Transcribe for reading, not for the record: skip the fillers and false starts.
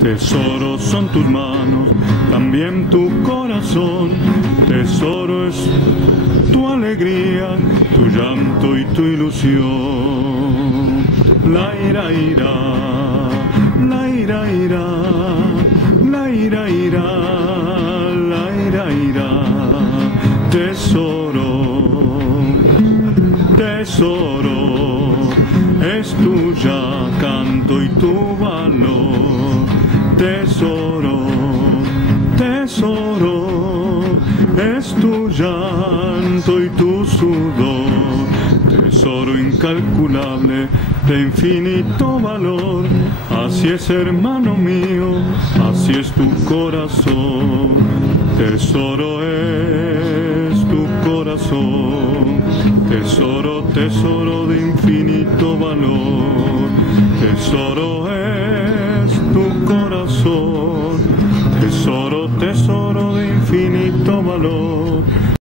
Tesoro son tus manos, también tu corazón. Tesoro es tu alegría, tu llanto y tu ilusión. La ira, ira, la ira, ira, la ira, ira, la ira, ira. Tesoro, tesoro, es tuya canto y tu valor. Tesoro, tesoro, es tu llanto y tu sudor. Tesoro incalculable de infinito valor. Así es, hermano mío, así es tu corazón. Tesoro es tu corazón. Tesoro, tesoro de infinito valor. Tesoro es tu corazón. Tesoro, tesoro de infinito